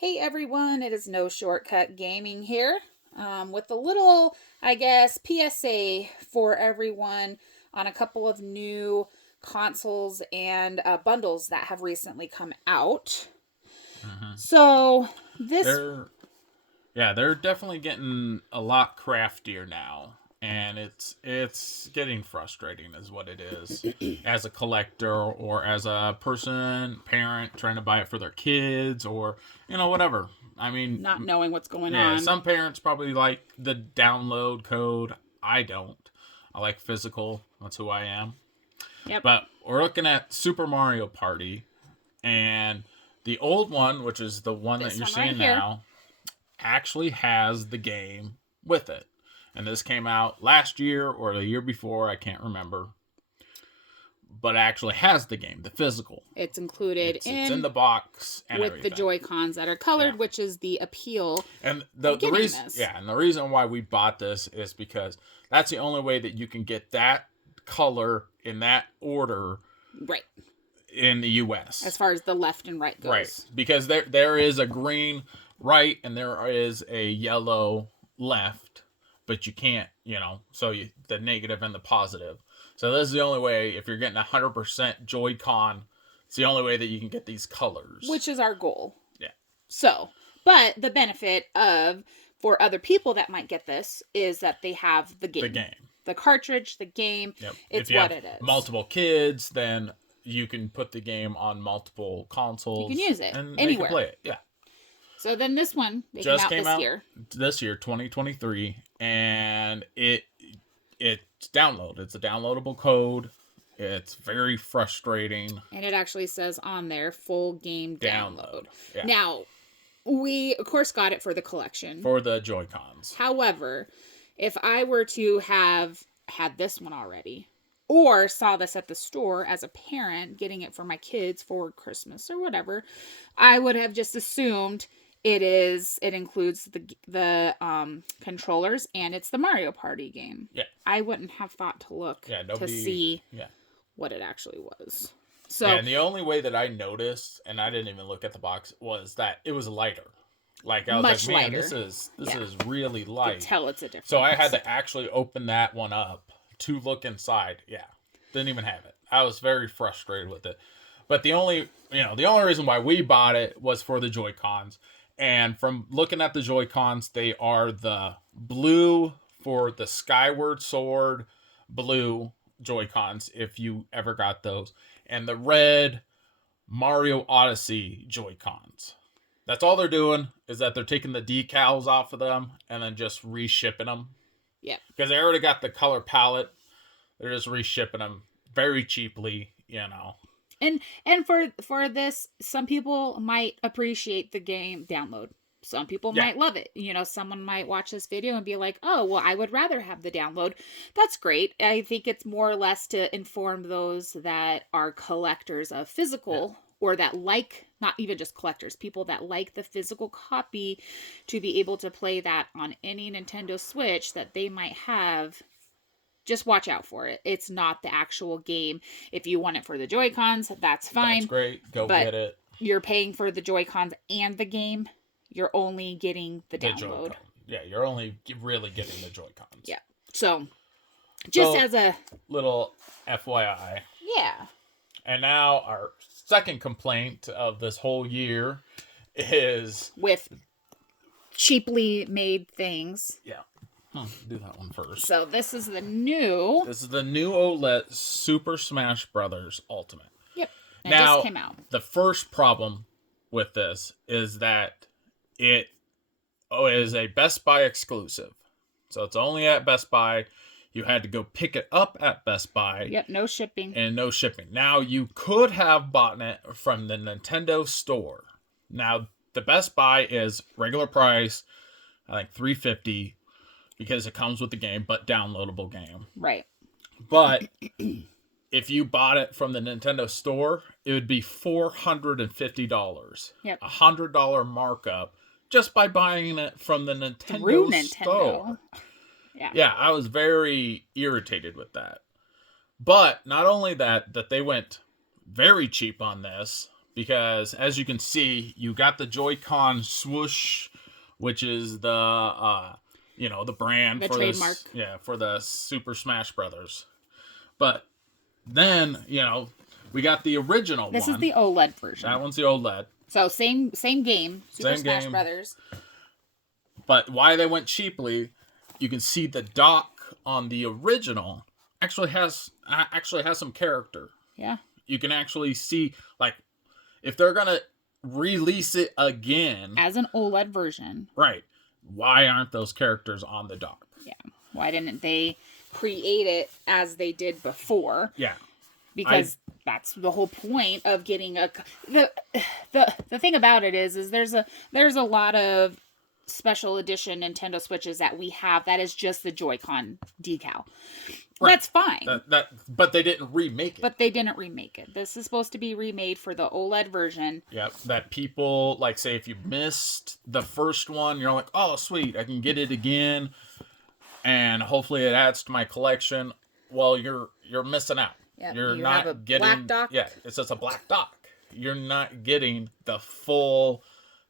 Hey everyone, it is No Shortcut Gaming here with a little, I guess, PSA for everyone on a couple of new consoles and bundles that have recently come out. Hmm. So, this, They're they're definitely getting a lot craftier now, and it's getting frustrating, is what it is, as a collector or as a parent trying to buy it for their kids or whatever. I mean, not knowing what's going yeah, on. some parents probably like the download code. I don't. I like physical. That's who I am. Yep, But we're looking at Super Mario Party, and the old one, which is the one that this you're one right seeing here. now, actually has the game with it. And this came out last year or the year before, I can't remember. But actually has the game, the physical. It's included It's in in the box and with the everything. Joy Cons that are Yeah. colored, which is the appeal And of the getting reason this. and the reason why we bought this is because that's the only way that you can get that color in that order Right, in the US. as far as the left and right goes. Right. Because there is a green right and there is a yellow left, but you can't, the negative and the positive. So this is the only way, if you're getting 100% Joy-Con, it's the only way that you can get these colors. Which is our goal. Yeah. So, but the benefit of for other people that might get this is that they have the game. The game. The cartridge, the game. Yep. It's If you what have it is. multiple kids, then you can put the game on multiple consoles. You can use it and anywhere. They can play it. Yeah. So then this one they Just came out this year, 2023, and it's download. It's a downloadable code. It's very frustrating. And it actually says on there full game download. Yeah. Now, we of course got it for the collection. For the Joy-Cons. However, if I were to have had this one already or saw this at the store as a parent getting it for my kids for Christmas or whatever, I would have just assumed it includes the controllers and it's the Mario Party game. Yeah. I wouldn't have thought to look to see what it actually was. So and the only way that I noticed, and I didn't even look at the box, was that it was lighter. Like I was much like, man, lighter. this is really light. You can tell it's a difference. So I had to actually open that one up to look inside. Yeah. Didn't even have it. I was very frustrated with it. But the only reason why we bought it was for the Joy-Cons. And from looking at the Joy-Cons, they are the blue for the Skyward Sword blue Joy-Cons, if you ever got those, and the red Mario Odyssey Joy-Cons. That's all they're doing, is that they're taking the decals off of them and then just reshipping them. Yeah. Because they already got the color palette. They're just reshipping them very cheaply, And for this, some people might appreciate the game download. Some people might love it. Someone might watch this video and be like, "Oh, well, I would rather have the download." That's great. I think it's more or less to inform those that are collectors of physical or that like, not even just collectors, people that like the physical copy, to be able to play that on any Nintendo Switch that they might have. Just watch out for it. It's not the actual game. If you want it for the Joy-Cons, that's fine. That's great. Go but get it. You're paying for the Joy-Cons and the game. You're only getting the download. Joy-Con. Yeah, you're only really getting the Joy-Cons. Yeah. So, just as a little FYI. Yeah. And now our second complaint of this whole year is with cheaply made things. Yeah. Do that one first. So this is the new OLED Super Smash Brothers Ultimate. Yep. It just came out. The first problem with this is that it is a Best Buy exclusive. So it's only at Best Buy. You had to go pick it up at Best Buy. Yep, no shipping. And no shipping. Now, you could have bought it from the Nintendo store. Now, the Best Buy is regular price, I think $350, because it comes with the game, but downloadable game. Right. But if you bought it from the Nintendo store, it would be $450. Yep. $100 markup just by buying it from the Nintendo store. Yeah, I was very irritated with that. But not only that they went very cheap on this, because as you can see, you got the Joy-Con swoosh, which is the the brand The for trademark. for the Super Smash Brothers. But then, we got the original This one. is the OLED version. That one's the OLED. So same game, Super Same Smash game. Brothers. But why they went cheaply, you can see the dock on the original actually has some character. Yeah. You can actually see, like, if they're gonna release it again As an OLED version. right, why aren't those characters on the dock? Yeah. Why didn't they create it as they did before? Yeah. Because that's the whole point of getting the thing about it is there's a lot of special edition Nintendo Switches that we have that is just the Joy-Con decal. Right. That's fine. But they didn't remake it. But they didn't remake it. This is supposed to be remade for the OLED version. Yep. That people, like, say if you missed the first one, you're like, oh, sweet, I can get it again, and hopefully it adds to my collection. Well, you're missing out. Yep. You're you not have a getting black dock. Yeah, it's just a black dock. You're not getting the full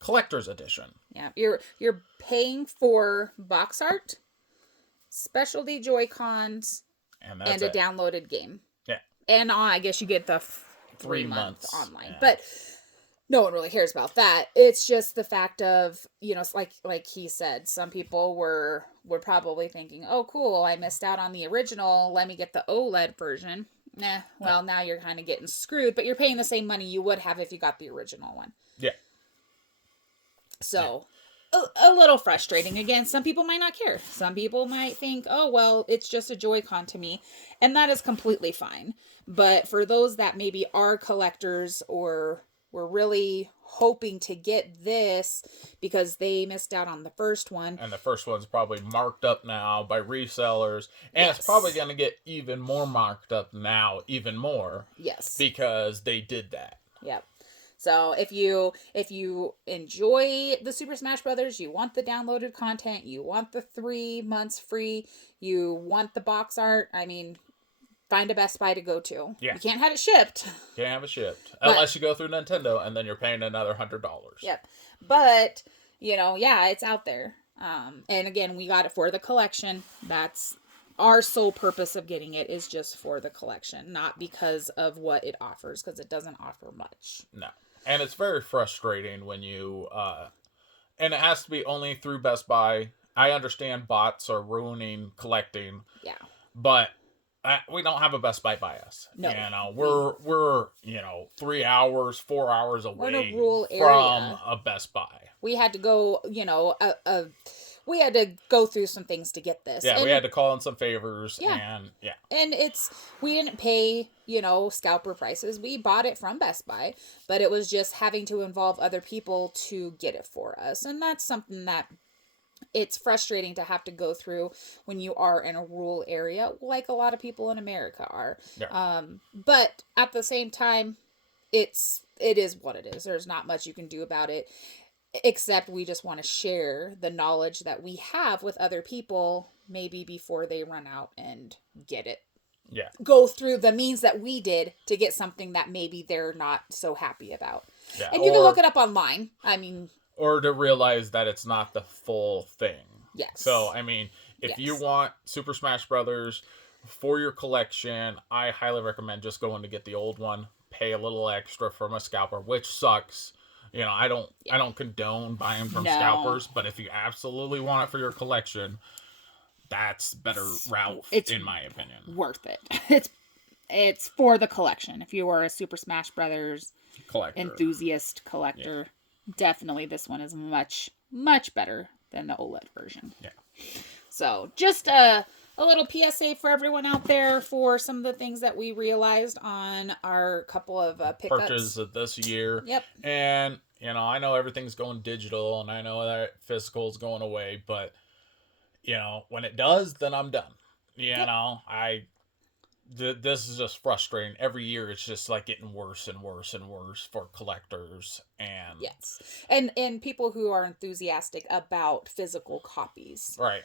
collector's edition. Yeah, you're paying for box art, specialty Joy-Cons, and a downloaded game. Yeah. And I guess you get the 3 months online. Yeah. But no one really cares about that. It's just the fact of, like he said, some people were probably thinking, oh, cool, I missed out on the original. Let me get the OLED version. Well, now you're kind of getting screwed, but you're paying the same money you would have if you got the original one. Yeah. So, a little frustrating. Again, some people might not care. Some people might think, oh, well, it's just a Joy-Con to me. And that is completely fine. But for those that maybe are collectors or were really hoping to get this because they missed out on the first one. And the first one's probably marked up now by resellers. And Yes. It's probably going to get even more marked up now, even more. Yes. Because they did that. Yep. So if you enjoy the Super Smash Brothers, you want the downloaded content, you want the 3 months free, you want the box art, I mean, find a Best Buy to go to. Yeah. You can't have it shipped. Can't have it shipped. Unless you go through Nintendo and then you're paying another $100. Yep. But, yeah, it's out there. And again, we got it for the collection. That's our sole purpose of getting it is just for the collection, not because of what it offers, because it doesn't offer much. No. And it's very frustrating when you, and it has to be only through Best Buy. I understand bots are ruining collecting. Yeah. But we don't have a Best Buy by us. No. We're 3 hours, 4 hours away in a rural from area. a Best Buy. We had to go, we had to go through some things to get this. Yeah, and we had to call in some favors. Yeah. And yeah. And we didn't pay, scalper prices. We bought it from Best Buy, but it was just having to involve other people to get it for us. And that's something that it's frustrating to have to go through when you are in a rural area, like a lot of people in America are. Yeah. But at the same time, it is what it is. There's not much you can do about it. Except we just want to share the knowledge that we have with other people, maybe before they run out and get it. Yeah. Go through the means that we did to get something that maybe they're not so happy about. Yeah. And you can look it up online. I mean... Or to realize that it's not the full thing. Yes. So, I mean, if you want Super Smash Brothers for your collection, I highly recommend just going to get the old one. Pay a little extra from a scalper, which sucks. I don't condone buying from scalpers, but if you absolutely want it for your collection, that's better route, in my opinion. Worth it. It's for the collection. If you are a Super Smash Brothers enthusiast collector, definitely this one is much, much better than the OLED version. Yeah. So, just a little PSA for everyone out there for some of the things that we realized on our couple of pickups. Purchases of this year. Yep. And, I know everything's going digital and I know that physical is going away, but, when it does, then I'm done. This is just frustrating. Every year it's just like getting worse and worse and worse for collectors. And yes. And people who are enthusiastic about physical copies. Right.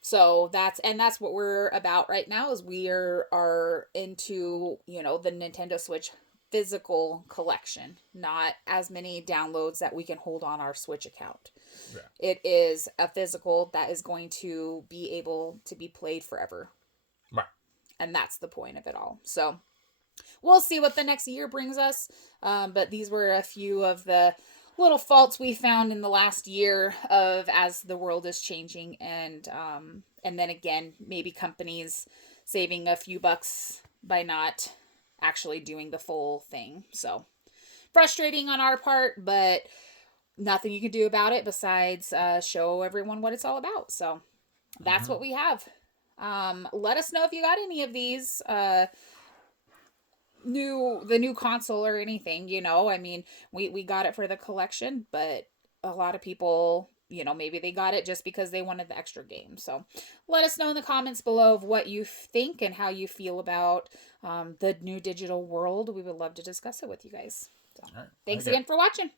So that's what we're about right now is we are into, the Nintendo Switch physical collection, not as many downloads that we can hold on our Switch account. Yeah. It is a physical that is going to be able to be played forever. Right. And that's the point of it all. So we'll see what the next year brings us. But these were a few of the little faults we found in the last year of as the world is changing. And then again, maybe companies saving a few bucks by not actually doing the full thing. So frustrating on our part, but nothing you can do about it besides show everyone what it's all about. So that's what we have. Let us know if you got any of these the new console or anything, you know. I mean, we got it for the collection, but a lot of people, you know, maybe they got it just because they wanted the extra game. So let us know in the comments below of what you think and how you feel about the new digital world. We would love to discuss it with you guys. So, thanks again for watching.